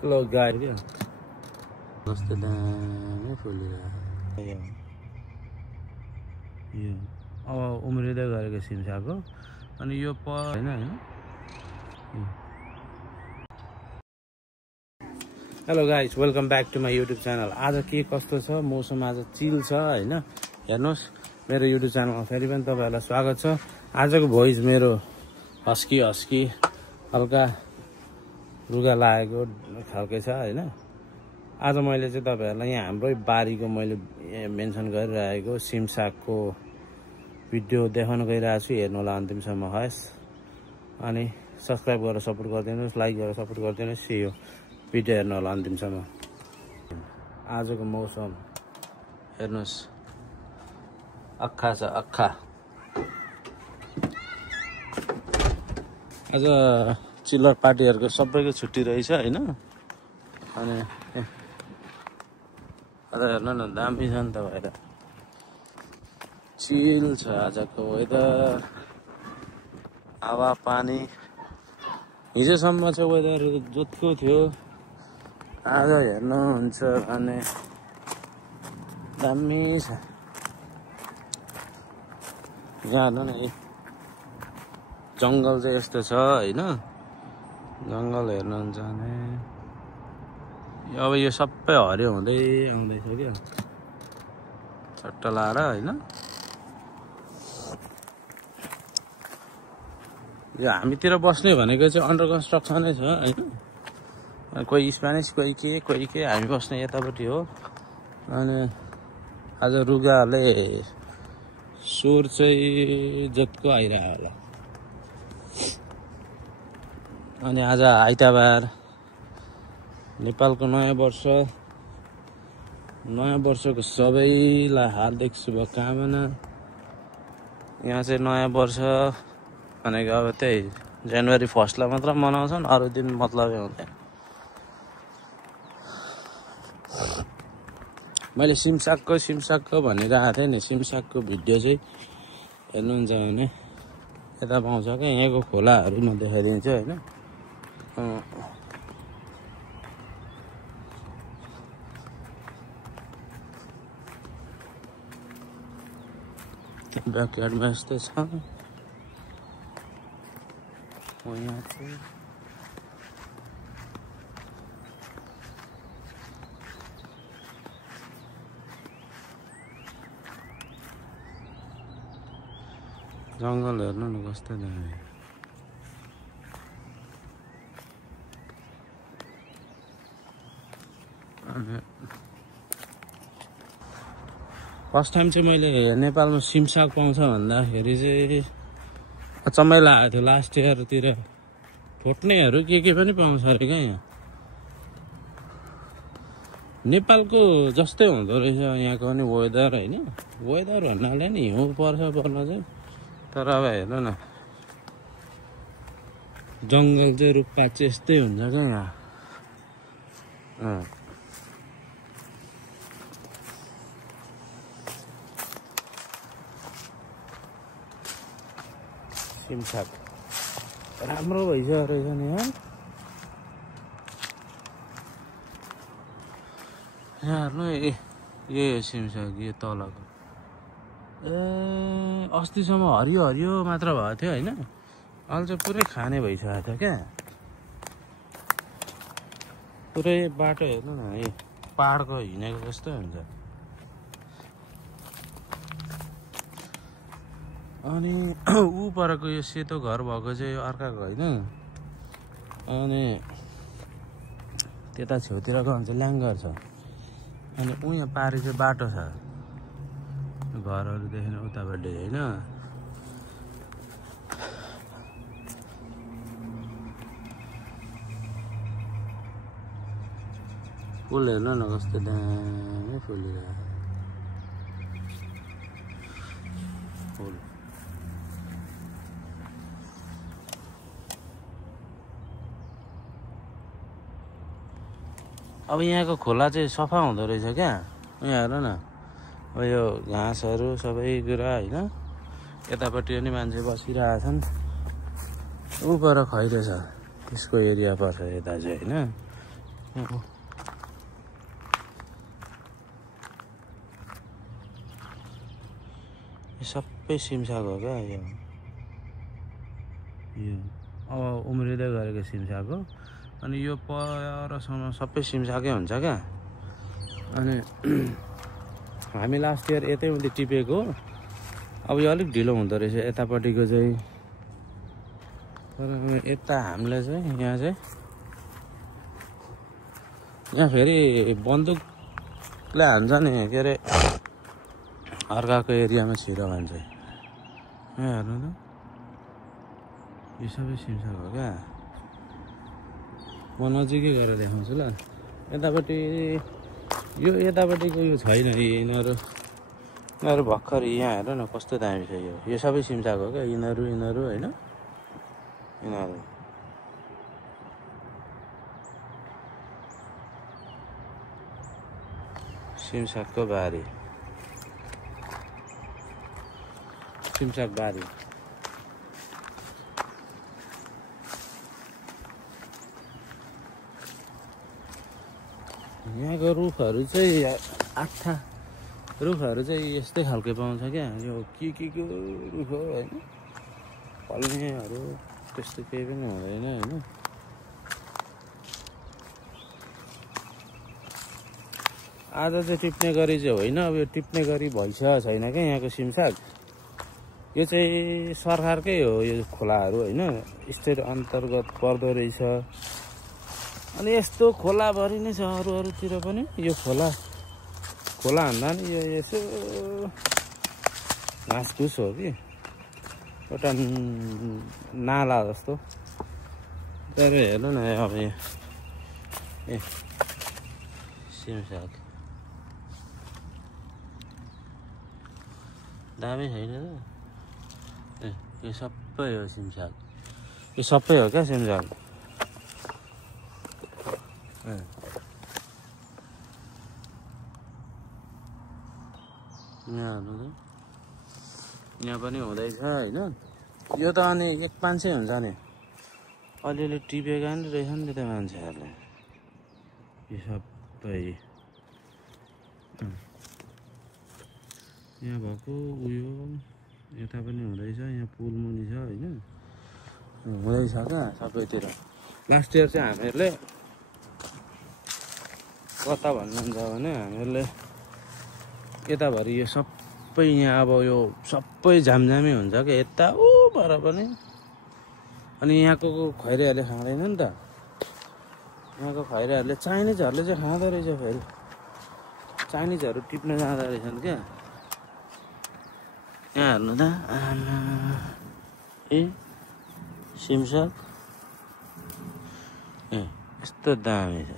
Hello guys. कस्तो दामी फुलिरहेको यो अब उम्रिँदै गरेको सिमसाको अनि यो हैन hello guys welcome back to my YouTube channel. आज के कस्तो छ मौसम आज चिल छ हैन। हेर्नुहोस् मेरो युट्युब च्यानलमा फेरि पनि तपाईहरुलाई स्वागत छ। आजको भोइस मेरो हस्की हल्का रुगा लागेको खालकै छ हैन। आज मैले चाहिँ तपाईहरुलाई यहाँ हाम्रै बारीको मैले मेन्सन गरिरहेको सिमसागको भिडियो देखाउन गइरहेको छु। हेर्नु होला अन्तिमसम्म हस्। अनि सब्स्क्राइब गरेर सपोर्ट गरिदिनुस्, लाइक गरेर सपोर्ट गरिदिनुस्। यो भिडियो हेर्नु होला अन्तिमसम्म। आजको मौसम हेर्नुस् अक्खा छ अक्खा। आज चिल्लर पार्टीहरुको सबैको छुट्टी रहेछ हैन। अनि आज हेर्नु न दामी छ नि त भएर चिल छ आजको वेदर। हावा पानी हिजोसम्म चाहिँ वेदर जोतको थियो। आज हेर्नुहुन्छ भने दामी छ। यहाँ हेर्नु न जङ्गल चाहिँ यस्तो छ हैन। जङ्गल हेर्नुहुन्छ भने अब यो सबै हरियो हुँदै आउँदैछ क्या चट्ट लाएर हैन। यो हामीतिर बस्ने भनेको चाहिँ अन्डर कन्स्ट्रक्सनै छ हैन। कोही स्पेनिस कोही के हामी बस्ने यतापट्टि हो। अनि आज रुगाले स्वर चाहिँ जतको आइरहेको होला। अनि आज आइतबार नेपालको नयाँ वर्षको सबैलाई हार्दिक शुभकामना। यहाँ चाहिँ नयाँ वर्ष भनेको अब त्यही जनवरी 1 लाई मात्र मनाउँछन्, अरू दिन मतलबै हुँदैन। मैले सिमसागको भनिरहेको थिएँ नि। सिमसागको भिडियो चाहिँ हेर्नुहुन्छ भने यता पाउँछ क्या। यहाँको खोलाहरू म देखाइदिन्छु हैन। ब्याकयार्डमा यस्तै छ। यहाँ चाहिँ जङ्गल हेर्नु न कस्तो दामी। फर्स्ट टाइम चाहिँ मैले नेपालमा सिमसाग पाउँछ भन्दाखेरि चाहिँ अचम्मै लागेको थियो। लास्ट इयरतिर फुट्नेहरू के पनि पाउँछ अरे क्या यहाँ। नेपालको जस्तै हुँदो रहेछ यहाँको पनि वेदर हैन। वेदर भन्नाले नि हिउँ पर्न चाहिँ तर अब हेर्नु न जङ्गल चाहिँ रुखपात चाहिँ यस्तै हुन्छ क्या यहाँ। सिमसाग राम्रो भइसकेको रहेछ नि यहाँ। यहाँ हेर्नु यो सिमसाग यो तलको अस्तिसम्म हरियो मात्र भएको थियो हैन। अहिले चाहिँ पुरै खाने भइसकेको थियो क्या। पुरै बाटो हेर्नु न यो पहाडको हिँडेको जस्तै हुन्छ। अनि ऊ परको यो सेतो घर भएको चाहिँ यो अर्काको होइन। अनि त्यता छेउतिरको भन्छ ल्याङ्गर छ। अनि ऊ यहाँ पारि चाहिँ बाटो छ घरहरू देखिन उतापट्टि होइन। फुल हेर्नु न कस्तो दामी फुलिरहेको फुल। अब यहाँको खोला चाहिँ सफा हुँदो रहेछ क्या। यहाँ हेर्नु न अब यो घाँसहरू सबै कुरा होइन। यतापट्टि पनि मान्छे बसिरहेका छन्। ऊ पर खैरो छ त्यसको एरिया पर्छ यता चाहिँ होइन। यो सबै सिमसाग हो क्या यो अब उम्रिँदै गरेको सिमसाग हो। अनि यो परसम्म सबै सिमसागै हुन्छ क्या। अनि हामी लास्ट इयर यतै उति टिपेको। अब यो अलिक ढिलो हुँदो रहेछ यतापट्टिको चाहिँ। तर यता हामीले चाहिँ यहाँ फेरि बन्दुकले हान्छ नि के अरे अर्काको एरियामा छिरो भन्छ। यहाँ हेर्नु त यो सबै सिमसाग हो क्या। म नजिकै गएर देखाउँछु ल। यतापट्टि यो यतापट्टिको यो छैन। यिनीहरू भर्खर यहाँ हेर न कस्तो दामी छ यो सबै सिमसाग हो क्या। यिनीहरू होइन यिनीहरू सिमसागको बारी सिमसाग बारी। यहाँको रुखहरू चाहिँ आठा रुखहरू चाहिँ यस्तै खालको पाउँछ क्या। यो के को रुख हो होइन फल्नेहरू त्यस्तो केही पनि हुँदैन होइन। आज चाहिँ टिप्ने गरी चाहिँ होइन। अब यो टिप्ने गरी भइसकेको छैन क्या यहाँको सिमसाग। यो चाहिँ सरकारकै हो यो खोलाहरू होइन स्टेट अन्तर्गत पर्दो रहेछ। अनि यस्तो खोलाभरि नै छ अरूतिर पनि। यो खोला भन्दा नि यो यसो घाँसघुस हो कि एउटा नाला जस्तो। तर हेर्नु न अब ए सिमसाग दामी छैन त। यो सबै हो सिमसाग। यो सबै हो क्या सिमसाग। यहाँ हेर्नु त यहाँ पनि हुँदैछ होइन। यो त अनि 1-500 हुन्छ नि। अलिअलि टिपेका नि रहेछ नि त मान्छेहरूले। यो सबै यहाँ भएको उयो यता पनि हुँदैछ। यहाँ पुल मुनि छ होइन हुँदैछ क्या सबैतिर। लास्ट इयर चाहिँ हामीहरूले कता भन्नुहुन्छ भने हामीहरूले यताभरि यो सबै यहाँ अब यो सबै झामझामै हुन्छ क्या यता पर पनि। अनि यहाँको खैरेहरूले खाँदैन नि त। यहाँको खैरेहरूले चाइनिजहरूले चाहिँ खाँदो रहेछ। फेरि चाइनिजहरू टिप्न जाँदो रहेछन् क्या। यहाँ हेर्नु त ए सिमसाग यस्तो दामी छ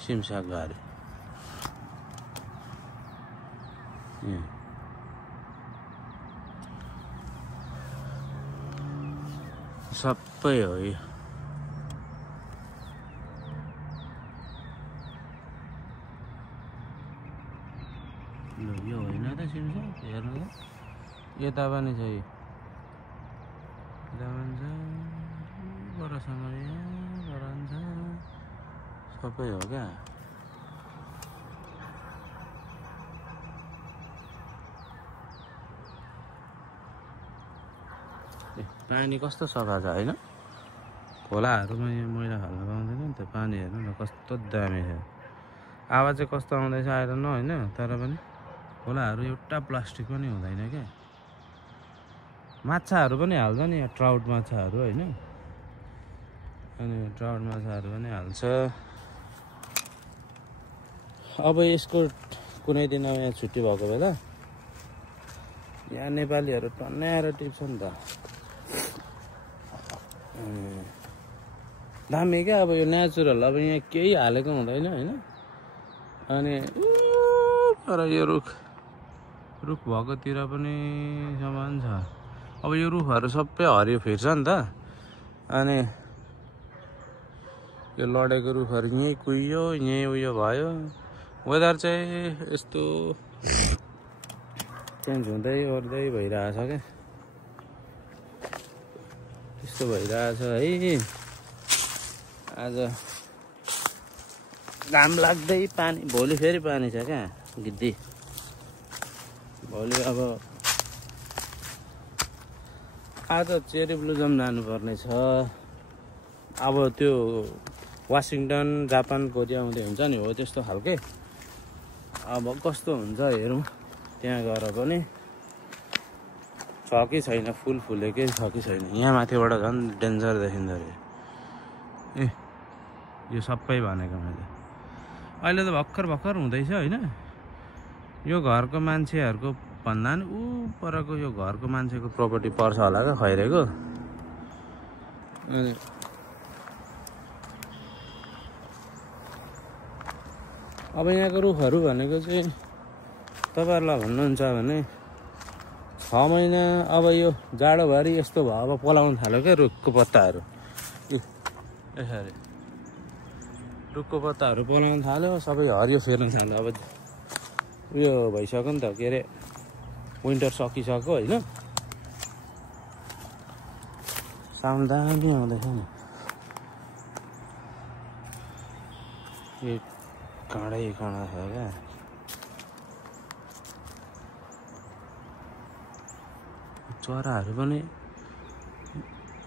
सिमसाग बारी। सबै हो यो। यो होइन त सिमसाग हेर्नु त यता पनि छ। यता पनि छ परसम्म गरान्छ सबै हो क्या। पानी कस्तो सफा छ होइन। खोलाहरूमा यहाँ मैला हाल्न पाउँदैन नि त। पानी हेर्नु न कस्तो दामी छ। आवाज चाहिँ कस्तो आउँदैछ आएर न होइन। तर पनि खोलाहरू एउटा प्लास्टिक पनि हुँदैन क्या। माछाहरू पनि हाल्छ नि यहाँ ट्राउट माछाहरू होइन। अनि ट्राउट माछाहरू पनि हाल्छ। अब यसको कुनै दिन यहाँ छुट्टी भएको बेला यहाँ नेपालीहरू टन्याएर टिप्छ नि त। दामी क्या। अब यो नेचुरल अब यहाँ केही हालेको हुँदैन होइन। अनि तर यो रुख भएकोतिर पनि समान छ। अब यो रुखहरू सबै हरियो फिर्छ नि त। अनि यो लडेको रुखहरू यहीँ कुहियो यहीँ उयो भयो। वेदर चाहिँ यस्तो चेन्ज हुँदै ओर्दै भइरहेछ क्या। त्यस्तो भइरहेछ है। आज घाम लाग्दै पानी, भोलि फेरि पानी छ क्या गिद्दी। भोलि अब आज चेरी ब्लुजम जानुपर्ने छ। अब त्यो वासिङटन, जापान, कोरिया हुँदै हुन्छ नि, हो त्यस्तो खालके। अब कस्तो हुन्छ हेरौँ, त्यहाँ गएर पनि छ कि छैन, फुल फुलेकै छ कि छैन। यहाँ माथिबाट झन् डेन्जर देखिँदो रहेछ। ए यो सबै भनेको मैले अहिले त भर्खर हुँदैछ होइन। यो घरको मान्छेहरूको भन्दा नि ऊ परको यो घरको मान्छेको प्रपर्टी पर्छ होला क्या खैरेको। अब यहाँको रुखहरू भनेको चाहिँ तपाईँहरूलाई भन्नुहुन्छ भने 6 महिना अब यो जाडोभरि यस्तो भयो, अब पलाउन थाल्यो क्या रुखको पत्ताहरू। यसरी रुखको पत्ताहरू पलाउन थाल्यो, सबै हरियो फेर्न थाल्यो। अब उयो भइसक्यो नि त, के अरे विन्टर सकिसक्यो होइन। साउन दामी आउँदैछ नि। यो काँडै काँडा छ क्या। चराहरू पनि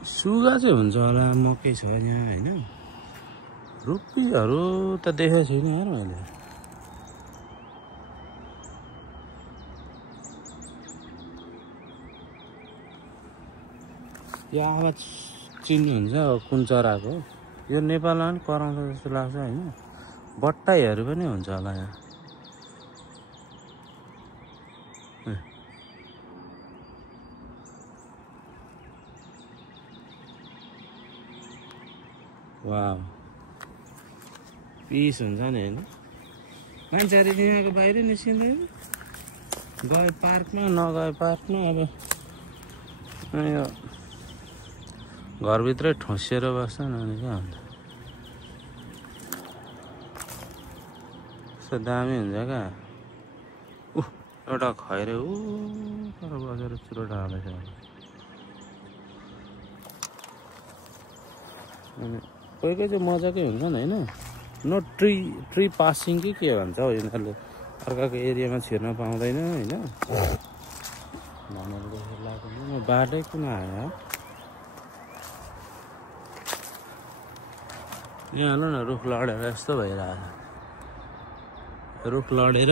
सुगा चाहिँ हुन्छ होला, मकै छ यहाँ होइन। रुपीहरू त देखेको छुइनँ यार मैले। यो आवाज चिन्नुहुन्छ कुन चराको? यो नेपालमा पनि कराउँछ जस्तो लाग्छ होइन। बट्टाईहरू पनि हुन्छ होला यहाँ। वाह, पिस हुन्छ नि होइन। मान्छेहरू यहाँको बाहिर निस्किँदैन, गए पार्कमा, नगए पार्कमा। अब यो घरभित्रै ठोसिएर बस्छन् अनि क्या हुन्छ। यस्तो दामी हुन्छ क्या। एउटा खैरे पर बसेर चुरोट हालेछ। अनि कोही कोही चाहिँ मजाकै हुन्छ नि होइन। नो ट्री पासिङ कि के भन्छ हौ यिनीहरूले, अर्काको एरियामा छिर्न पाउँदैन होइन। भनेर जस्तो लाग्दैन। बाटै कुन आयो यहाँ? हेर्नु न, रुख लडेर यस्तो भइरहेछ। रुख लडेर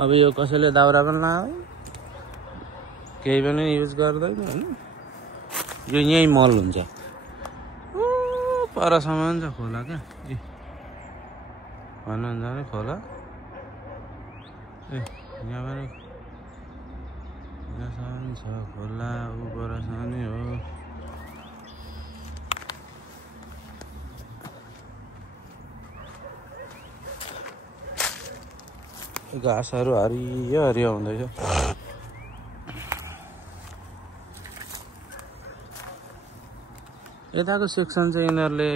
अब यो कसैले दाउरा पनि लगायो, केही पनि युज गर्दैन होइन। यो यहीँ मल हुन्छ। परसम्म छ खोला क्या। भन्नुहुन्छ भने खोला यहाँ पनि यहाँसम्म छ खोला, ऊ परसम्म नै हो। घाँसहरू हरियो हरियो हुँदैछ। यताको सेक्सन चाहिँ यिनीहरूले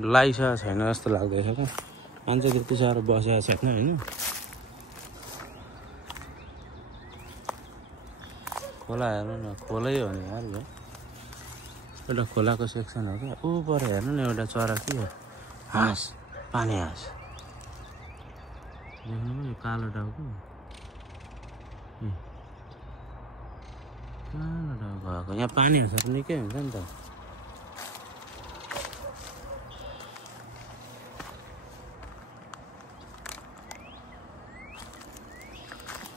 लगाइसकेको छैन जस्तो लाग्दैछ क्या। मान्छे त्यति साह्रो बसेको छैन होइन। खोला हेर्नु न, खोलै हो नि यार यो। एउटा खोलाको सेक्सन हो क्या। ऊ पर हेर्नु न, एउटा चरा के हो, हाँस, पानी हाँस देख्नुभयो? यो कालो टाउको, कालो टाउको भएको। यहाँ पानी हाँसहरू निकै हुन्छ नि त।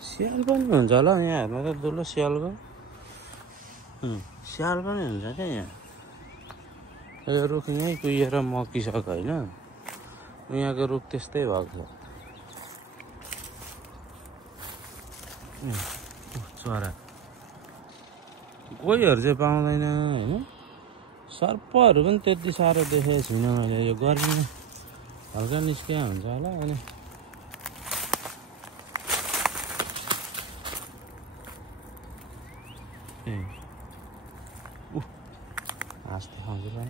स्याल पनि हुन्छ होला यहाँ, हेर्नु त दुलो स्यालको। स्याल पनि हुन्छ क्या यहाँ। यो रुख यहीँ कुहिएर मकिसक्यो होइन। यहाँको रुख त्यस्तै भएको छ। चरा कोहीहरू चाहिँ पाउँदैन होइन। सर्पहरू पनि त्यति साह्रो देखेको छुइनँ मैले। यो गर्मीमा हल्का निस्किया हुन्छ होला। अनि हाँस देखाउँछु ल।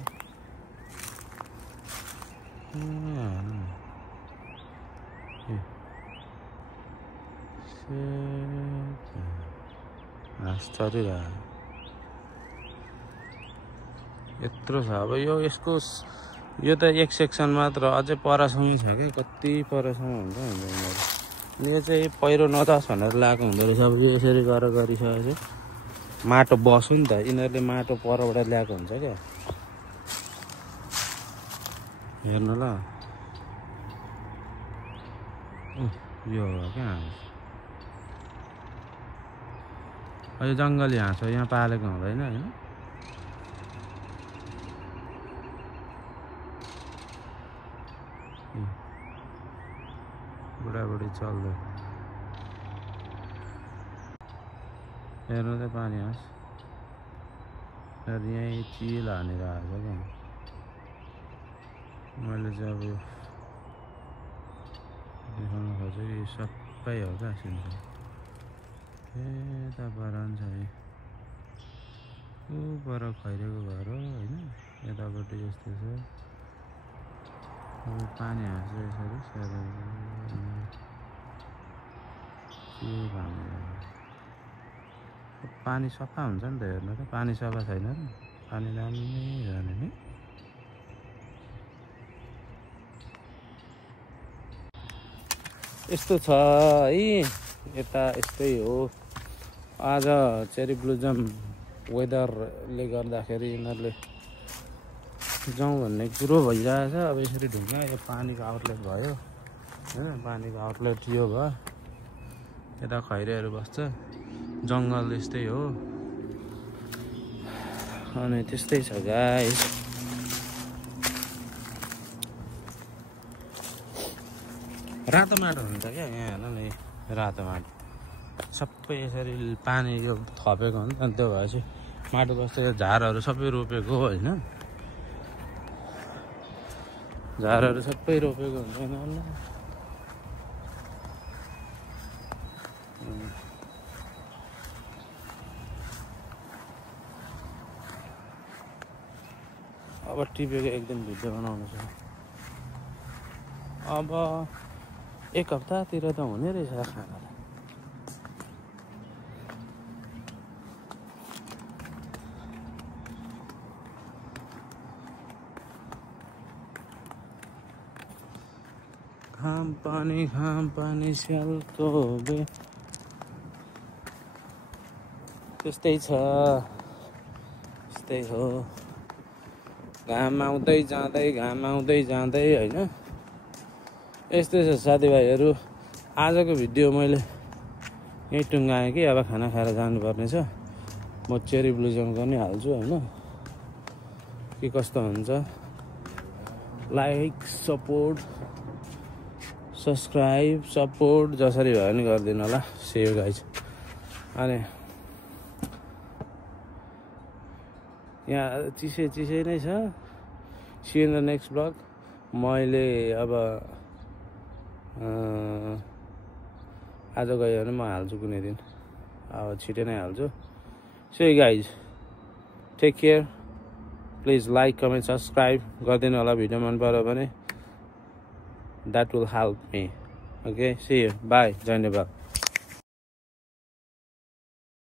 हाँस चरिरहेको। यत्रो छ। अब यो त एक सेक्सन मात्र, अझै परसम्म छ क्या, कति परसम्म हुन्छ यिनीहरू। यो चाहिँ पहिरो नजाओस् भनेर लगाएको हुँदो रहेछ। अब यो यसरी गरिसकेपछि माटो बस्यो नि त, यिनीहरूले माटो परबाट ल्याएको हुन्छ क्या। हेर्नु ल, यो हो क्या यो जङ्गली हाँस हो, यहाँ पालेको हुँदैन होइन। बुढाबुढी चल्दै हेर्नु त पानी हाँस। यहीँ चिल हानेर आएको क्या। मैले चाहिँ अब देखाउन खोजेको यो सबै हो क्या सिन्चो। यता पर छ ऊ पर खैरेको घर हो होइन, यतापट्टि यस्तो छ। पानी हाँस यसरी पानी सफा हुन्छ नि त। हेर्नु त पानी सफा छैन र, पानी दामी जाने नि। यस्तो छ है यता, यस्तै हो। आज चेरी ब्लुजम वेदरले गर्दाखेरि यिनीहरूले जाउँ भन्ने कुरो भइरहेछ। अब यसरी ढुङ्गा, यो पानीको आउटलेट भयो होइन, पानीको आउटलेट यो भयो। यता खैरेहरू बस्छ, जङ्गल यस्तै हो। अनि त्यस्तै छ गाइस। रातो माटो हुन्छ क्या यहाँ, हेर्नु न रातो माटो सबै यसरी पानी यो थपेको हुन्छ। अनि त्यो भएपछि माटो बस्छ। यो झारहरू सबै रोपेको होइन, झारहरू सबै रोपेको हुन्छ यिनीहरूले। अब टिपेको एक दिन भिडियो बनाउनु छ। अब एक हप्तातिर त हुने रहेछ खाना। घाम पानी स्यालको बे त्यस्तै छ, त्यस्तै हो। घाम आउँदै जाँदै होइन, यस्तै छ साथीभाइहरू। आजको भिडियो मैले यहीँ टुङ्गाएँ कि अब खाना खाएर जानुपर्ने छ। म चेरी ब्लुजमको नि हाल्छु होइन, के कस्तो हुन्छ। लाइक सपोर्ट सब्सक्राइब सपोर्ट जसरी भयो नि गरिदिनु होला। See you guys. अनि यहाँ चिसै नै छ। See in the next vlog. मैले अब आज गयो भने म हाल्छु कुनै दिन, अब छिटै नै हाल्छु। So guys, take care. Please like comment subscribe गरिदिनु होला भिडियो मन पर्यो भने। That will help me. Okay, see you. Bye. Join the bell.